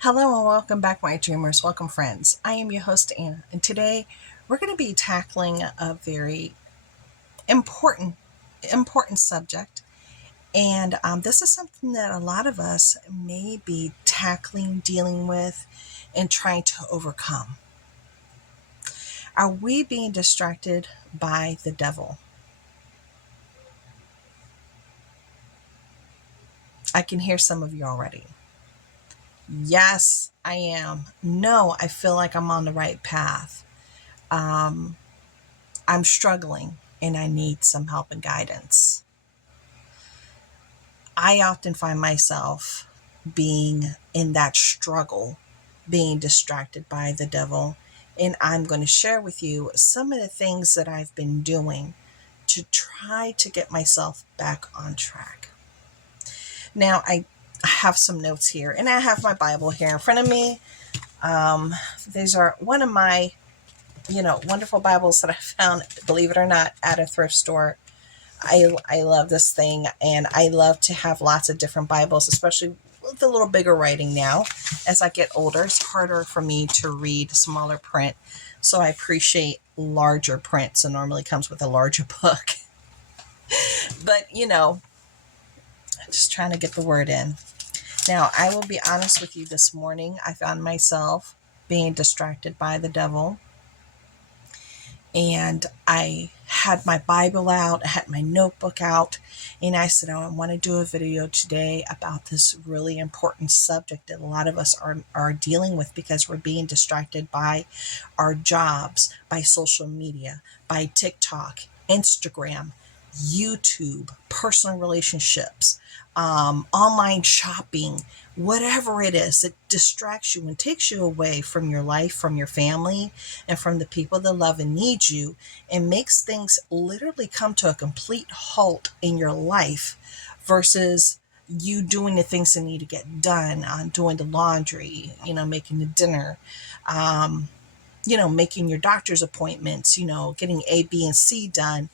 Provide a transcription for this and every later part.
Hello and welcome back, my dreamers. Welcome, friends. I am your host, Anna, and today we're going to be tackling a very important, important subject. And this is something that a lot of us may be tackling, dealing with, and trying to overcome. Are we being distracted by the devil? I can hear some of you already. Yes, I am. No, I feel like I'm on the right path. Um, I'm struggling and I need some help and guidance. I often find myself being in that struggle, being distracted by the devil. And I'm going to share with you some of the things that I've been doing to try to get myself back on track. Now, I have some notes here, and I have my Bible here in front of me. These are one of my, wonderful Bibles that I found, believe it or not, at a thrift store. I love this thing, and I love to have lots of different Bibles, especially with a little bigger writing now. As I get older, it's harder for me to read smaller print, so I appreciate larger print. So normally comes with a larger book. But I'm just trying to get the word in. Now, I will be honest with you, this morning I found myself being distracted by the devil. And I had my Bible out, I had my notebook out, and I said, I want to do a video today about this really important subject that a lot of us are dealing with because we're being distracted by our jobs, by social media, by TikTok, Instagram, YouTube, personal relationships, online shopping, whatever it is that distracts you and takes you away from your life, from your family, and from the people that love and need you, and makes things literally come to a complete halt in your life versus you doing the things that need to get done, doing the laundry, making the dinner, making your doctor's appointments, getting A, B, and C done,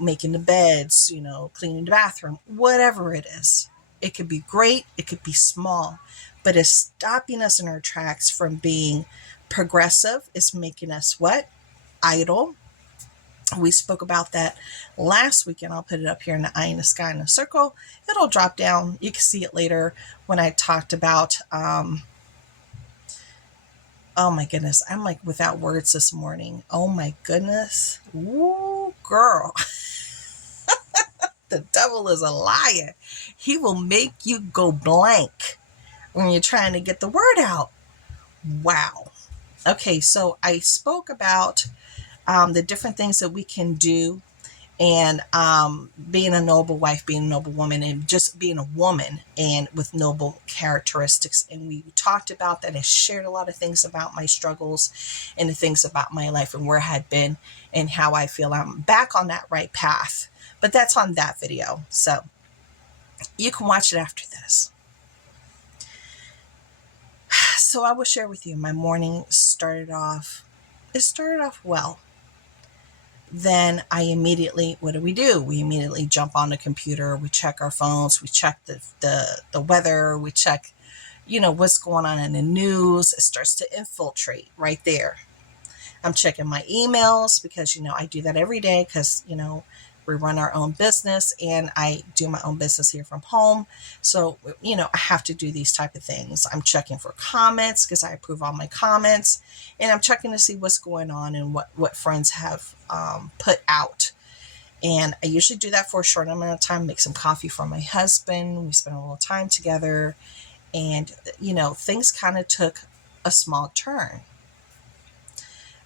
making the beds, cleaning the bathroom, whatever it is. It could be great, it could be small, but it's stopping us in our tracks from being progressive. It's making us what? Idle. We spoke about that last weekend. I'll put it up here in the eye in the sky in a circle. It'll drop down. You can see it later when I talked about oh my goodness, I'm like without words this morning. Oh my goodness. Woo, girl. The devil is a liar. He will make you go blank when you're trying to get the word out. Wow. Okay, so I spoke about the different things that we can do, and being a noble wife, being a noble woman, and just being a woman and with noble characteristics. And we talked about that. I shared a lot of things about my struggles and the things about my life and where I had been and how I feel I'm back on that right path. But that's on that video, so you can watch it after this. So I will share with you, my morning started off well. Then I immediately, what do? We immediately jump on the computer, we check our phones, we check the weather, we check, what's going on in the news. It starts to infiltrate right there. I'm checking my emails because, I do that every day because, we run our own business and I do my own business here from home. So, I have to do these type of things. I'm checking for comments because I approve all my comments, and I'm checking to see what's going on and what friends have put out. And I usually do that for a short amount of time, make some coffee for my husband. We spend a little time together, and, things kind of took a small turn.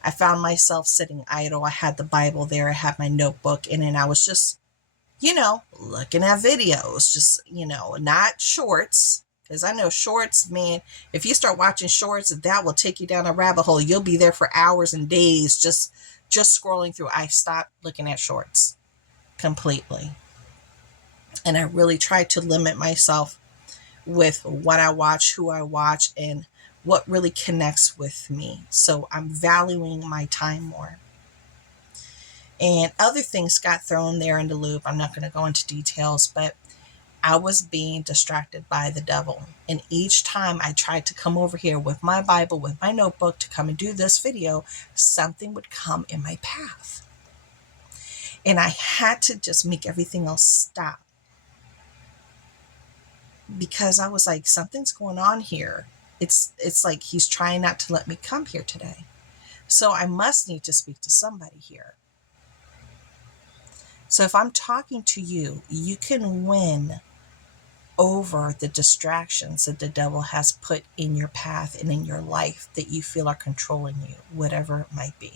I found myself sitting idle. I had the Bible there. I had my notebook, and then I was just, looking at videos, just, not shorts. Because I know shorts, man, if you start watching shorts, that will take you down a rabbit hole. You'll be there for hours and days just scrolling through. I stopped looking at shorts completely. And I really tried to limit myself with what I watch, who I watch, and what really connects with me. So I'm valuing my time more. And other things got thrown there in the loop. I'm not going to go into details, but I was being distracted by the devil. And each time I tried to come over here with my Bible, with my notebook to come and do this video, something would come in my path. And I had to just make everything else stop. Because I was like, something's going on here. It's like he's trying not to let me come here today. So I must need to speak to somebody here. So if I'm talking to you, you can win over the distractions that the devil has put in your path and in your life that you feel are controlling you, whatever it might be.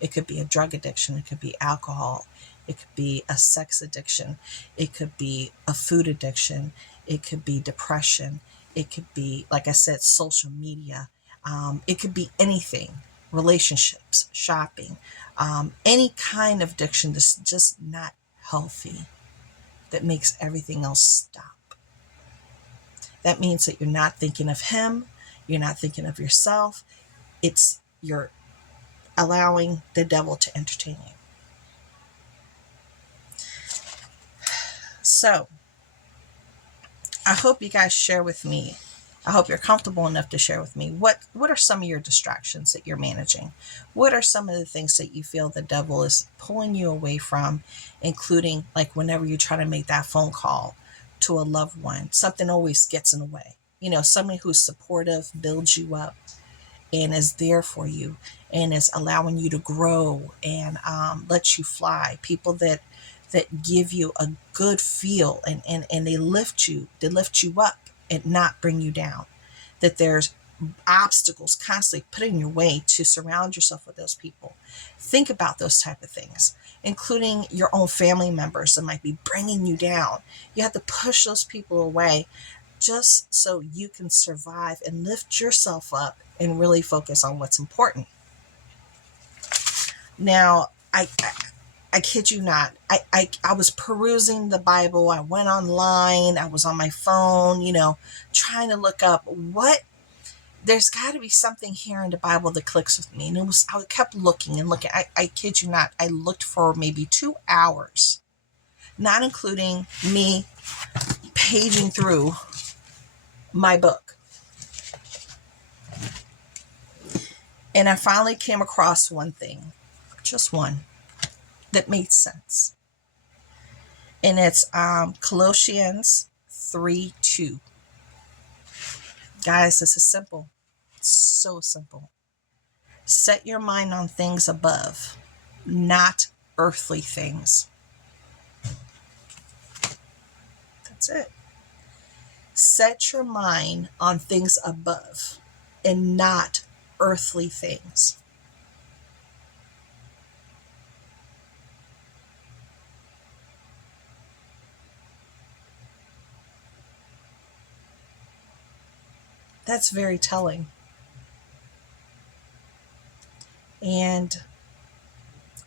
It could be a drug addiction. It could be alcohol. It could be a sex addiction. It could be a food addiction. It could be depression. It could be, like I said, social media. It could be anything, relationships, shopping, any kind of addiction that's just not healthy, that makes everything else stop. That means that you're not thinking of him. You're not thinking of yourself. You're allowing the devil to entertain you. So, I hope you guys share with me. I hope you're comfortable enough to share with me what are some of your distractions that you're managing? What are some of the things that you feel the devil is pulling you away from, including like whenever you try to make that phone call to a loved one, something always gets in the way. Somebody who's supportive, builds you up, and is there for you and is allowing you to grow and let you fly. People that give you a good feel and they lift you up and not bring you down. That there's obstacles constantly put in your way to surround yourself with those people. Think about those type of things, including your own family members that might be bringing you down. You have to push those people away just so you can survive and lift yourself up and really focus on what's important. Now, I kid you not. I was perusing the Bible. I went online. I was on my phone, trying to look up there's got to be something here in the Bible that clicks with me. And I kept looking and looking. I kid you not. I looked for maybe 2 hours, not including me paging through my book. And I finally came across one thing, just one, that made sense. And it's Colossians 3:2. Guys, this is simple. It's so simple. Set your mind on things above, not earthly things. That's it. Set your mind on things above and not earthly things. That's very telling. And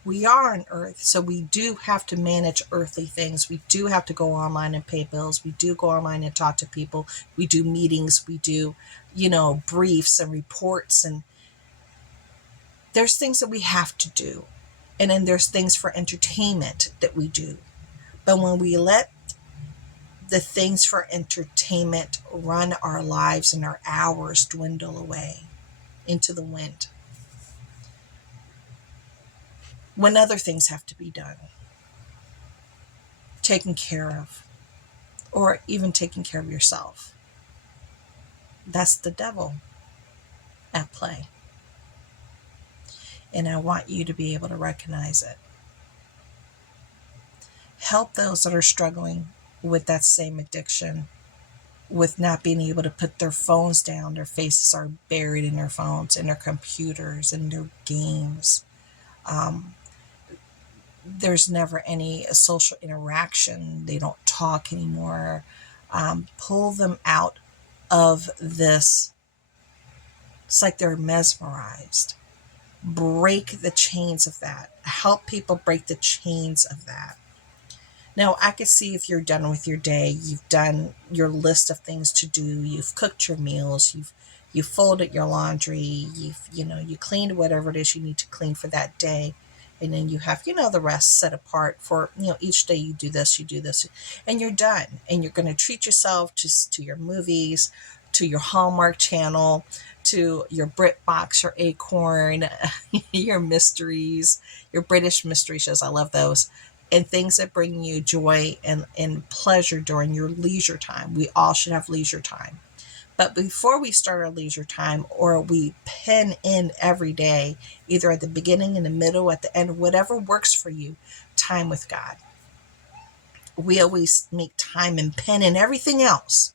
we are on earth, so we do have to manage earthly things. We do have to go online and pay bills. We do go online and talk to people. We do meetings. We do, briefs and reports. And there's things that we have to do. And then there's things for entertainment that we do. But when we let the things for entertainment run our lives and our hours dwindle away into the wind, when other things have to be done, taken care of, or even taking care of yourself, that's the devil at play. And I want you to be able to recognize it. Help those that are struggling with that same addiction, with not being able to put their phones down. Their faces are buried in their phones, in their computers, in their games. There's never any social interaction. They don't talk anymore. Pull them out of this. It's like they're mesmerized. Break the chains of that. Help people break the chains of that. Now, I can see if you're done with your day, you've done your list of things to do, you've cooked your meals, you've folded your laundry, you cleaned whatever it is you need to clean for that day, and then you have, the rest set apart for, each day you do this, and you're done. And you're going to treat yourself to your movies, to your Hallmark Channel, to your BritBox, your Acorn, your mysteries, your British mystery shows. I love those. And things that bring you joy and pleasure during your leisure time. We all should have leisure time. But before we start our leisure time, or we pen in every day, either at the beginning, in the middle, at the end, whatever works for you, time with God. We always make time and pen in everything else.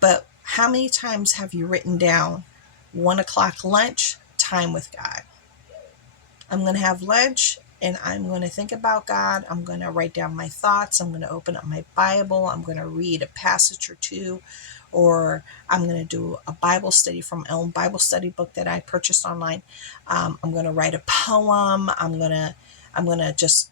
But how many times have you written down 1 o'clock lunch, time with God? I'm going to have lunch and I'm going to think about God. I'm going to write down my thoughts. I'm going to open up my Bible. I'm going to read a passage or two, or I'm going to do a Bible study from my own Bible study book that I purchased online. I'm going to write a poem. I'm going to just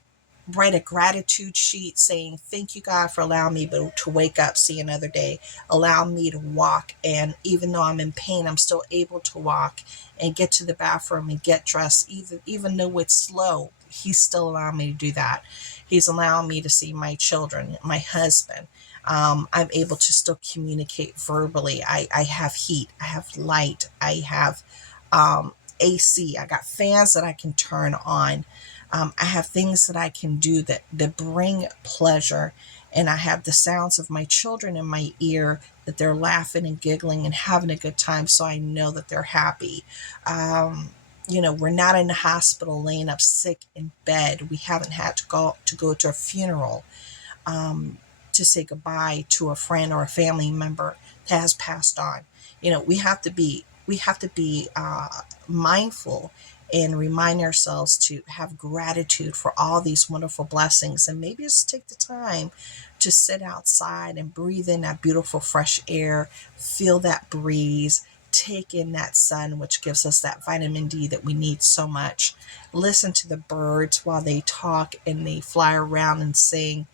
write a gratitude sheet saying, thank you, God, for allowing me to wake up, see another day, allow me to walk. And even though I'm in pain, I'm still able to walk and get to the bathroom and get dressed, even though it's slow. He's still allowing me to do that. He's allowing me to see my children, my husband. I'm able to still communicate verbally. I have heat. I have light. I have AC. I got fans that I can turn on. I have things that I can do that bring pleasure. And I have the sounds of my children in my ear, that they're laughing and giggling and having a good time. So I know that they're happy. We're not in the hospital laying up sick in bed. We haven't had to go to a funeral to say goodbye to a friend or a family member that has passed on. We have to be mindful and remind ourselves to have gratitude for all these wonderful blessings, and maybe just take the time to sit outside and breathe in that beautiful fresh air, feel that breeze, take in that sun, which gives us that vitamin D that we need so much. Listen to the birds while they talk and they fly around and sing.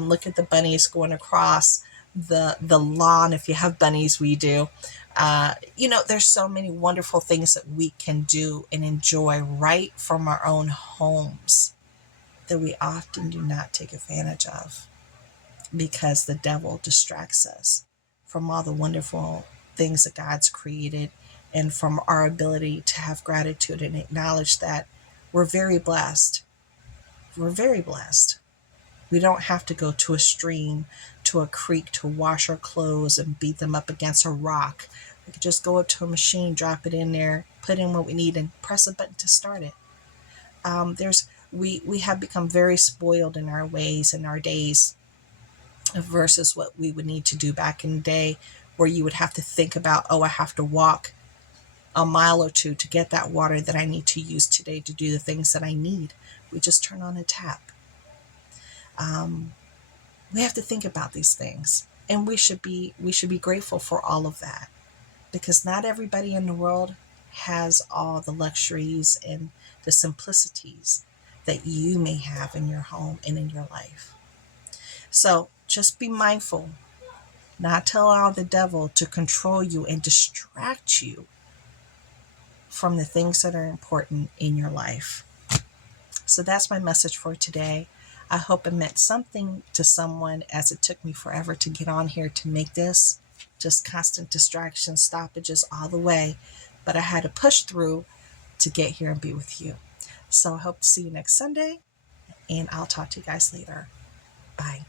Look at the bunnies going across the lawn. If you have bunnies, we do. There's so many wonderful things that we can do and enjoy right from our own homes that we often do not take advantage of, because the devil distracts us from all the wonderful things that God's created, and from our ability to have gratitude and acknowledge that we're very blessed. We're very blessed. We don't have to go to a stream, to a creek to wash our clothes and beat them up against a rock. We could just go up to a machine, drop it in there, put in what we need, and press a button to start it. We have become very spoiled in our ways and our days versus what we would need to do back in the day, where you would have to think about, I have to walk a mile or two to get that water that I need to use today to do the things that I need. We just turn on a tap. We have to think about these things, and we should be grateful for all of that, because not everybody in the world has all the luxuries and the simplicities that you may have in your home and in your life. So just be mindful not to allow the devil to control you and distract you from the things that are important in your life. So that's my message for today. I hope it meant something to someone, as it took me forever to get on here to make this. Just constant distractions, stoppages all the way. But I had to push through to get here and be with you. So I hope to see you next Sunday, and I'll talk to you guys later. Bye.